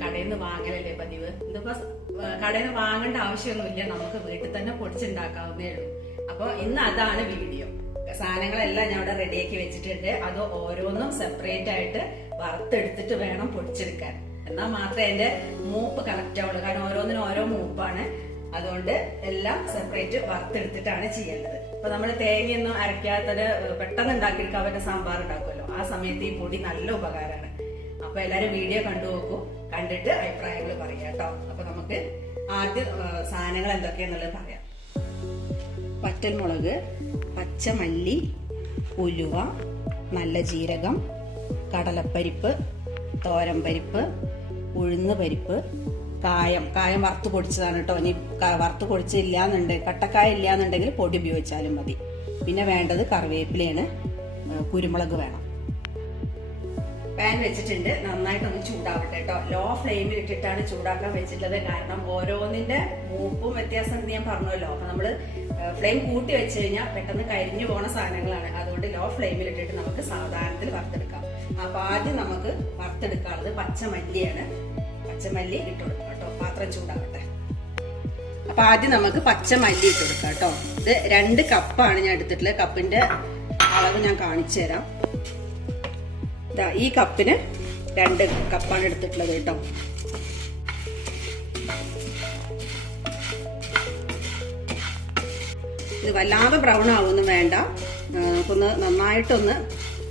കടയിൽ നിന്ന് വാങ്ങലല്ലേ പതിവ്? ഇതിപ്പോ കടയിൽ നിന്ന് വാങ്ങേണ്ട ആവശ്യമൊന്നുമില്ല. നമുക്ക് വീട്ടിൽ തന്നെ പൊടിച്ചുണ്ടാക്കാവുന്നേ ഉള്ളൂ. അപ്പൊ ഇന്ന് അതാണ് വീഡിയോ. സാധനങ്ങളെല്ലാം ഞാൻ ഇവിടെ റെഡിയാക്കി വെച്ചിട്ടുണ്ട്. അത് ഓരോന്നും സെപ്പറേറ്റ് ആയിട്ട് വറുത്തെടുത്തിട്ട് വേണം പൊടിച്ചെടുക്കാൻ. എന്നാൽ മാത്രമേ എന്റെ മൂപ്പ് കറക്റ്റ് ആവുള്ളൂ. കാരണം ഓരോന്നിനും ഓരോ മൂപ്പാണ്. അതുകൊണ്ട് എല്ലാം സെപ്പറേറ്റ് വറുത്തെടുത്തിട്ടാണ് ചെയ്യേണ്ടത്. ഇപ്പൊ നമ്മൾ തേങ്ങയൊന്നും അരയ്ക്കാത്തത് പെട്ടെന്ന് ഉണ്ടാക്കിയെടുക്കാൻ പറ്റുന്ന സാമ്പാർ ഉണ്ടാക്കുമല്ലോ. ആ സമയത്ത് ഈ പൊടി നല്ല ഉപകാരമാണ്. അപ്പൊ എല്ലാരും വീഡിയോ കണ്ടു നോക്കൂ. കണ്ടിട്ട് അഭിപ്രായങ്ങൾ പറയാം കേട്ടോ. അപ്പൊ നമുക്ക് ആദ്യ സാധനങ്ങൾ എന്തൊക്കെയാന്നുള്ളത് പറയാം. പറ്റൽമുളക് പച്ചമല്ലി ഉലുവ നല്ല ജീരകം കടലപ്പരിപ്പ് തോരമ്പരിപ്പ് ഉഴുന്ന് പരിപ്പ് കായം. കായം വറുത്ത് പൊടിച്ചതാണ് കേട്ടോ ഇനി വറുത്ത് പൊടിച്ചില്ല എന്നുണ്ടെങ്കിൽ കട്ടക്കായ ഇല്ല എന്നുണ്ടെങ്കിൽ പൊടി ഉപയോഗിച്ചാലും മതി. പിന്നെ വേണ്ടത് കറിവേപ്പിലയാണ്. കുരുമുളക് വേണം. പാൻ വെച്ചിട്ടുണ്ട്. നന്നായിട്ടൊന്ന് ചൂടാവട്ടെ കേട്ടോ ലോ ഫ്ലെയിമിൽ ഇട്ടിട്ടാണ് ചൂടാക്കാൻ വെച്ചിട്ടുള്ളത്. കാരണം ഓരോന്നിന്റെ മൂപ്പും വ്യത്യാസം ഞാൻ പറഞ്ഞല്ലോ. അപ്പൊ നമ്മൾ ഫ്ലെയിം കൂട്ടി വെച്ച് കഴിഞ്ഞാൽ പെട്ടെന്ന് കരിഞ്ഞു പോണ സാധനങ്ങളാണ്. അതുകൊണ്ട് ലോ ഫ്ലെയിമിൽ ഇട്ടിട്ട് നമുക്ക് സാധാരണത്തിൽ വറുത്തെടുക്കാം. അപ്പൊ ആദ്യം നമുക്ക് വറുത്തെടുക്കാനുള്ളത് പച്ചമല്ലിയാണ്. പച്ചമല്ലി ഇട്ട് കൊടുക്കാം കേട്ടോ. പാത്രം ചൂടാവട്ടെ. അപ്പൊ ആദ്യം നമുക്ക് പച്ചമല്ലി ഇട്ട് കൊടുക്കാം കേട്ടോ. ഇത് രണ്ട് കപ്പാണ് ഞാൻ എടുത്തിട്ടുള്ളത്. കപ്പിന്റെ അളവ് ഞാൻ കാണിച്ചു തരാം. ഇതാ ഈ കപ്പിന് രണ്ട് കപ്പാണ് എടുത്തിട്ടുള്ളത് കേട്ടോ. ഇത് വല്ലാതെ ബ്രൗൺ ആവൊന്നും വേണ്ട. നമുക്കൊന്ന് നന്നായിട്ടൊന്ന്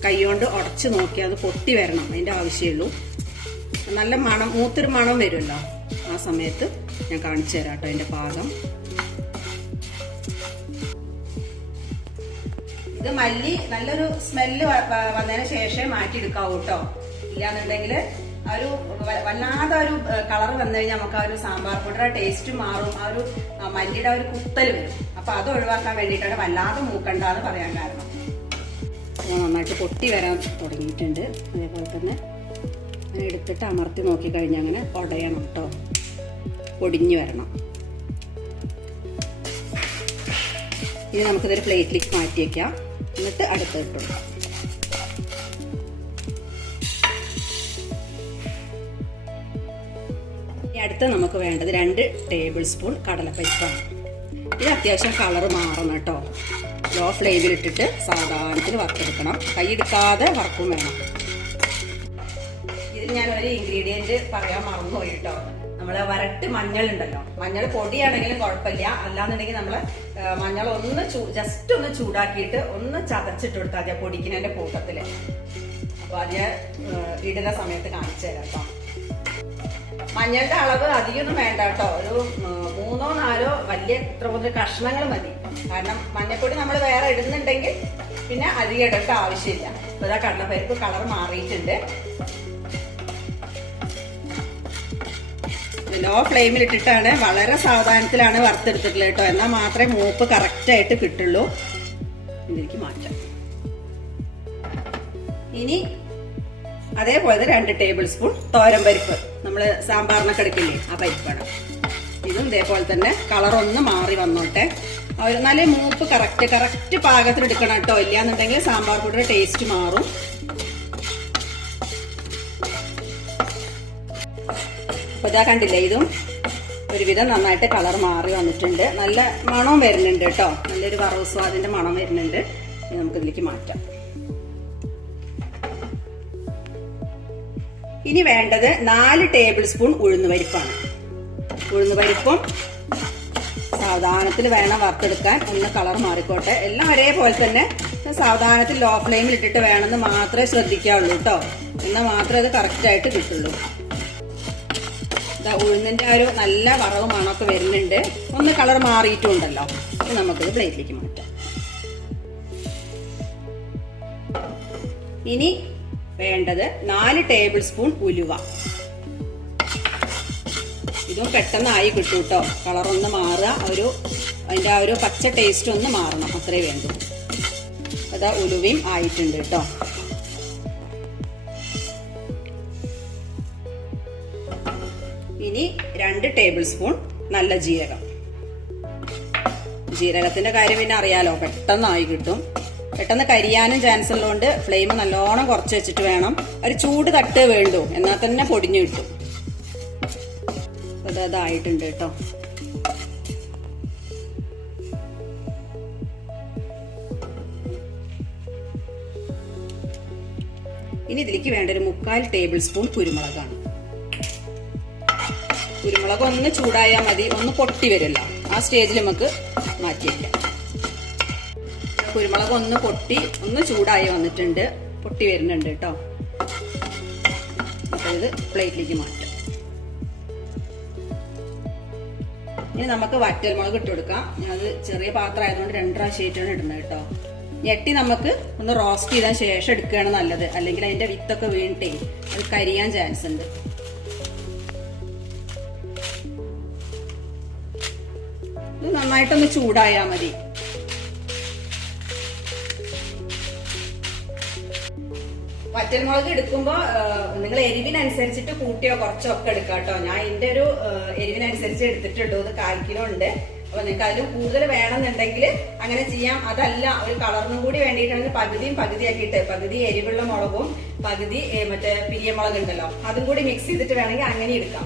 കൈകൊണ്ട് ഉടച്ച് നോക്കി അത് പൊട്ടി വരണം അതിന്റെ ആവശ്യമുള്ളൂ നല്ല മണം മൂത്തൊരു മണം വരുമല്ലോ ആ സമയത്ത് ഞാൻ കാണിച്ചു തരാം കേട്ടോ അതിന്റെ പാകം. ഇത് മല്ലി നല്ലൊരു സ്മെല്ല് വന്നതിന് ശേഷം മാറ്റി എടുക്കാവൂ കേട്ടോ. ഇല്ലാന്നുണ്ടെങ്കിൽ ആ ഒരു വല്ലാതെ ഒരു കളർ വന്നു കഴിഞ്ഞാൽ നമുക്ക് ആ ഒരു സാമ്പാർ പൊടിയുടെ ടേസ്റ്റ് മാറും ആ ഒരു മല്ലിയുടെ ഒരു കുത്തൽ വരും. അപ്പൊ അത് ഒഴിവാക്കാൻ വേണ്ടിയിട്ടാണ് വല്ലാതെ മൂക്കണ്ടെന്ന് പറയാൻ കാരണം. നന്നായിട്ട് പൊട്ടി വരാൻ തുടങ്ങിയിട്ടുണ്ട്. അതേപോലെ തന്നെ അങ്ങനെ എടുത്തിട്ട് അമർത്തി നോക്കി കഴിഞ്ഞാൽ അങ്ങനെ ഉടയണം കേട്ടോ പൊടിഞ്ഞു വരണം. ഇനി നമുക്കിതൊരു പ്ലേറ്റിലേക്ക് മാറ്റി വയ്ക്കാം എന്നിട്ട് അടുത്ത് ഇട്ട് ഇനി അടുത്ത് നമുക്ക് വേണ്ടത് രണ്ട് ടേബിൾ സ്പൂൺ കടലപ്പരിപ്പാണ്. ഇത് അത്യാവശ്യം കളർ മാറണം കേട്ടോ ലോ ഫ്ലെയിമിൽ ഇട്ടിട്ട് സാധാരണത്തിൽ വറുത്തെടുക്കണം. കൈയെടുക്കാതെ വറക്കും വേണം. ഇതിൽ ഞാൻ ഒരു ഇൻഗ്രീഡിയന്റ് പറയാൻ മറന്നുപോയി കേട്ടോ നമ്മളെ വരട്ട് മഞ്ഞൾ ഉണ്ടല്ലോ മഞ്ഞൾ പൊടിയാണെങ്കിലും കുഴപ്പമില്ല. അല്ലാന്നുണ്ടെങ്കിൽ നമ്മൾ മഞ്ഞൾ ഒന്ന് ജസ്റ്റ് ഒന്ന് ചൂടാക്കിയിട്ട് ഒന്ന് ചതച്ചിട്ട് കൊടുത്താൽ മതി ആ പൊടിക്കുന്നതിന്റെ കൂട്ടത്തിൽ അപ്പോൾ അത് ഞാൻ ഇടുന്ന സമയത്ത് കാണിച്ചു തരാം കേട്ടോ മഞ്ഞളുടെ അളവ് അധികമൊന്നും വേണ്ട കേട്ടോ ഒരു മൂന്നോ നാലോ വലിയ ഇത്ര മുതൽ കഷ്ണങ്ങൾ മതി. കാരണം മഞ്ഞപ്പൊടി നമ്മൾ വേറെ ഇടുന്നുണ്ടെങ്കിൽ പിന്നെ അരി ഇടേണ്ട ആവശ്യമില്ല. അപ്പോൾ ഇതാ കടലപ്പരിപ്പ് കളർ മാറിയിട്ടുണ്ട്. ലോ ഫ്ലെയിമിൽ ഇട്ടിട്ടാണ് വളരെ സാവധാനത്തിലാണ് വറുത്തെടുത്തിട്ടുള്ളത് കേട്ടോ. എന്നാൽ മാത്രമേ മൂപ്പ് കറക്റ്റായിട്ട് കിട്ടുള്ളൂ. ഇതിലേക്ക് മാറ്റാം. ഇനി അതേപോലെ രണ്ട് ടേബിൾ സ്പൂൺ തോരൻ പരിപ്പ്. നമ്മൾ സാമ്പാറിനൊക്കെ എടുക്കില്ലേ? ആ പരിപ്പാണ്. ഇതും ഇതേപോലെ തന്നെ കളർ ഒന്ന് മാറി വന്നോട്ടെ. ഒരു നല്ല മൂപ്പ് കറക്റ്റ് കറക്റ്റ് പാകത്തിൽ എടുക്കണം കേട്ടോ. ഇല്ലാന്നുണ്ടെങ്കിൽ സാമ്പാർ പൊടിയുടെ ടേസ്റ്റ് മാറും. അപ്പൊ ഇതാ കണ്ടില്ലേ ഇതും? ഒരുവിധം നന്നായിട്ട് കളർ മാറി വന്നിട്ടുണ്ട്. നല്ല മണം വരുന്നുണ്ട് കേട്ടോ. നല്ലൊരു വറവ് സ്വാദിന്റെ മണം വരുന്നുണ്ട്. ഇനി നമുക്ക് ഇതിലേക്ക് മാറ്റാം. ഇനി വേണ്ടത് നാല് ടേബിൾ സ്പൂൺ ഉഴുന്നുപരിപ്പാണ് ഉഴുന്നുപരിപ്പും സാവധാനത്തിൽ വേണം വറുത്തെടുക്കാൻ. ഒന്ന് കളർ മാറിക്കോട്ടെ. എല്ലാം ഒരേപോലെ തന്നെ സാവധാനത്തിൽ ലോ ഫ്ലെയിമിൽ ഇട്ടിട്ട് വേണമെന്ന് മാത്രമേ ശ്രദ്ധിക്കാവുള്ളൂ കേട്ടോ എന്നാൽ മാത്രമേ അത് കറക്റ്റായിട്ട് കിട്ടുള്ളൂ. ഉഴുന്നിന്റെ ഒരു നല്ല വറവ് മണമൊക്കെ വരുന്നുണ്ട്. ഒന്ന് കളർ മാറിയിട്ടുണ്ടല്ലോ. നമുക്കിത് പ്ലേറ്റിലേക്ക് മാറ്റാം. ഇനി വേണ്ടത് നാല് ടേബിൾ സ്പൂൺ ഉലുവ. ഇതും പെട്ടെന്നായി കിട്ടും കേട്ടോ കളറൊന്ന് മാറുക ഒരു അതിന്റെ ആ ഒരു പച്ച ടേസ്റ്റ് ഒന്ന് മാറണം. അത്രേ വേണ്ടൂ. അതാ ഉലുവയും ആയിട്ടുണ്ട് കേട്ടോ ഇനി രണ്ട് ടേബിൾ സ്പൂൺ നല്ല ജീരകം. ജീരകത്തിന്റെ കാര്യം പിന്നെ അറിയാലോ പെട്ടെന്നായി കിട്ടും. പെട്ടെന്ന് കരിയാനും ചാൻസ് ഉള്ളതുകൊണ്ട് ഫ്ലെയിം നല്ലോണം കുറച്ച് വെച്ചിട്ട് വേണം. ഒരു ചൂട് തട്ട് വേണ്ടു. എന്നാൽ തന്നെ പൊടിഞ്ഞു കിട്ടും. അത് അതായിട്ടുണ്ട് കേട്ടോ. ഇനി ഇതിലേക്ക് വേണ്ട ഒരു മുക്കാൽ ടേബിൾ സ്പൂൺ കുരുമുളകാണ്. കുരുമുളക് ഒന്ന് ചൂടായാൽ മതി ഒന്ന് പൊട്ടി വരില്ല. ആ സ്റ്റേജിൽ നമുക്ക് മാറ്റി വയ്ക്കാം കുരുമുളക് ഒന്ന് പൊട്ടി ഒന്ന് ചൂടായി വന്നിട്ടുണ്ട് പൊട്ടി വരുന്നുണ്ട് കേട്ടോ. അപ്പോൾ ഇത് പ്ലേറ്റിലേക്ക് മാറ്റാം. ഇനി നമുക്ക് വറ്റൽമുളക് ഇട്ട് കൊടുക്കാം. അത് ചെറിയ പാത്രം ആയതുകൊണ്ട് രണ്ട് പ്രാവശ്യമായിട്ടാണ് ഇടുന്നത് കേട്ടോ. ഞെട്ടി നമുക്ക് ഒന്ന് റോസ്റ്റ് ചെയ്താൽ ശേഷം എടുക്കുകയാണ് നല്ലത്. അല്ലെങ്കിൽ അതിന്റെ വിത്തൊക്കെ വീണിട്ടേ അത് കരിയാൻ ചാൻസ് ഉണ്ട്. ഇത് നന്നായിട്ടൊന്ന് ചൂടായാൽ മതി. വറ്റൽമുളക് എടുക്കുമ്പോ നിങ്ങൾ എരിവിനനുസരിച്ചിട്ട് കൂട്ടിയോ കുറച്ചോ ഒക്കെ എടുക്കാം കേട്ടോ. ഞാൻ എന്റെ ഒരു എരിവിനനുസരിച്ച് എടുത്തിട്ടുള്ളൂ ഇത് കാൽ കിലോ ഉണ്ട്. അപ്പൊ നിങ്ങൾക്ക് അതിലും കൂടുതൽ വേണമെന്നുണ്ടെങ്കിൽ അങ്ങനെ ചെയ്യാം. അതല്ല ഒരു കളറിനും കൂടി വേണ്ടിയിട്ടാണെങ്കിൽ പകുതിയും പകുതിയാക്കിയിട്ട് പകുതി എരിവുള്ള മുളകും പകുതി മറ്റേ പിരിയമുളക് ഉണ്ടല്ലോ. അതും കൂടി മിക്സ് ചെയ്തിട്ട് വേണമെങ്കിൽ അങ്ങനെ എടുക്കാം.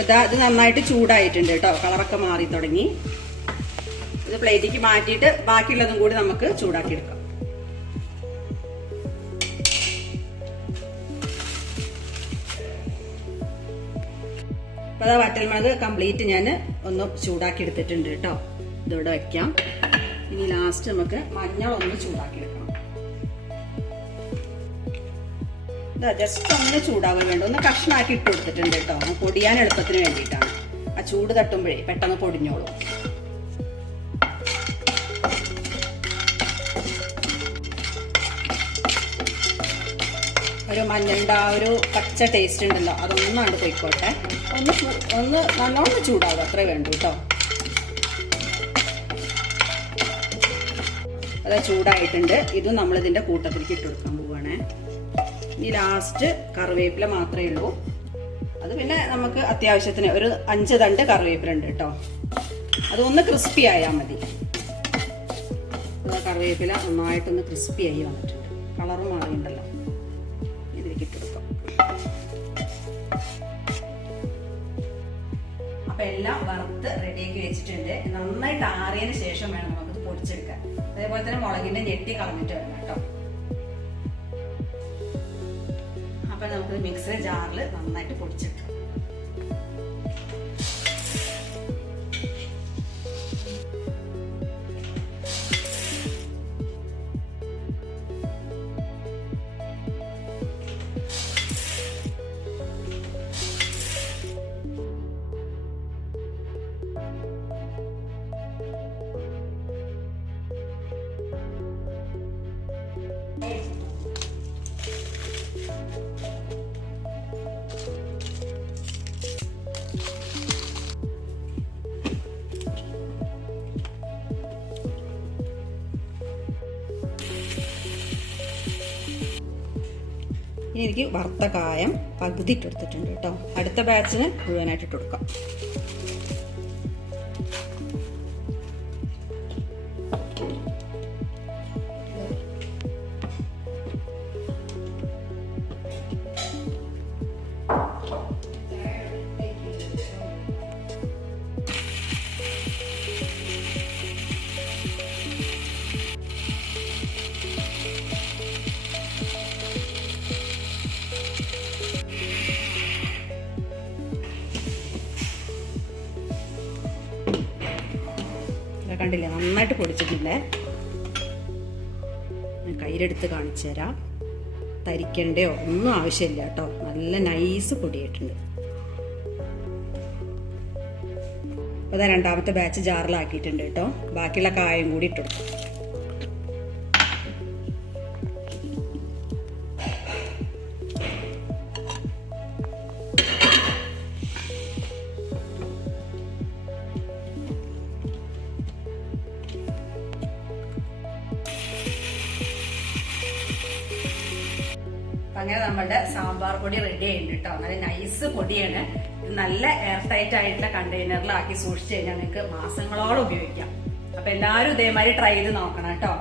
അത് ഇത് നന്നായിട്ട് ചൂടായിട്ടുണ്ട് കേട്ടോ. കളറൊക്കെ മാറി തുടങ്ങി. ഇത് പ്ലേറ്റിക്ക് മാറ്റിയിട്ട് ബാക്കിയുള്ളതും കൂടി നമുക്ക് ചൂടാക്കി എടുക്കാം. അപ്പൊ അത് വറ്റൽമുളക് കംപ്ലീറ്റ് ഞാൻ ഒന്ന് ചൂടാക്കി എടുത്തിട്ടുണ്ട് കേട്ടോ. ഇതിവിടെ വെക്കാം. ഇനി ലാസ്റ്റ് നമുക്ക് മഞ്ഞൾ ഒന്ന് ചൂടാക്കി എടുക്കണം. ഇതാ ജസ്റ്റ് ഒന്ന് ചൂടാവാൻ വേണ്ട ഒന്ന് കഷ്ണാക്കി ഇട്ട് കൊടുത്തിട്ടുണ്ട് കേട്ടോ. പൊടിയാൻ എളുപ്പത്തിന് വേണ്ടിയിട്ടാണ്. ആ ചൂട് തട്ടുമ്പോഴേ പെട്ടെന്ന് പൊടിഞ്ഞോളും. ഒരു മഞ്ഞളുടെ ആ ഒരു പച്ച ടേസ്റ്റ് ഉണ്ടല്ലോ അതൊന്നാണ്ട് പോയിക്കോട്ടെ. ഒന്ന് ഒന്ന് നല്ലോണം ചൂടാവും അത്രേ വേണ്ടു കേട്ടോ അത് ചൂടായിട്ടുണ്ട്. ഇതും ഇതിന്റെ കൂട്ടത്തിലേക്ക് ഇട്ട് കൊടുക്കാൻ പോവുകയാണേ ഇനി ലാസ്റ്റ് കറിവേപ്പില മാത്രമേ ഉള്ളൂ. അത് പിന്നെ നമുക്ക് അത്യാവശ്യത്തിന് ഒരു അഞ്ച് തണ്ട് കറിവേപ്പില ഉണ്ട് കേട്ടോ അതൊന്ന് ക്രിസ്പി ആയാൽ മതി. അത് കറിവേപ്പില നന്നായിട്ടൊന്ന് ക്രിസ്പി ആയി വന്നിട്ടുണ്ട്. കളറും മാറിയുണ്ടല്ലോ വറുത്ത് റെഡിയാക്കി വെച്ചിട്ടുണ്ട്. നന്നായിട്ട് ആറിയതിന് ശേഷം വേണം നമുക്കിത് പൊടിച്ചെടുക്കാൻ. അതേപോലെ തന്നെ മുളകിന്റെ ഞെട്ടി കളഞ്ഞിട്ട് വേണം കേട്ടോ. അപ്പൊ നമുക്ക് മിക്സർ ജാറിൽ നന്നായിട്ട് പൊടിച്ചെടുക്കാം. ഇനി എനിക്ക് വറുത്ത കായം പകുതി ഇട്ടെടുത്തിട്ടുണ്ട് കേട്ടോ. അടുത്ത ബാച്ചിന് മുഴുവനായിട്ട് ഇട്ട് കൊടുക്കാം. കണ്ടില്ലേ? നന്നായിട്ട് പൊടിച്ചിട്ടില്ലേ ഞാൻ കയ്യിലെടുത്ത് കാണിച്ചു തരാം. തരിക്കണ്ടയോ? ഒന്നും ആവശ്യമില്ല കേട്ടോ. നല്ല നൈസ് പൊടിയിട്ടുണ്ട് അപ്പോൾ രണ്ടാമത്തെ ബാച്ച് ജാറിലാക്കിയിട്ടുണ്ട് കേട്ടോ. ബാക്കിയുള്ള കായം കൂടി ഇട്ടെടുക്കും അങ്ങനെ നമ്മുടെ സാമ്പാർ പൊടി റെഡി ആയിട്ടുണ്ട് കേട്ടോ നല്ല നൈസ് പൊടിയാണ്. ഇത് നല്ല എയർ ടൈറ്റ് ആയിട്ടുള്ള കണ്ടെയ്നറിലാക്കി സൂക്ഷിച്ചു കഴിഞ്ഞാൽ നിങ്ങൾക്ക് മാസങ്ങളോളം ഉപയോഗിക്കാം. അപ്പൊ എല്ലാവരും ഇതേമാതിരി ട്രൈ ചെയ്ത് നോക്കണം കേട്ടോ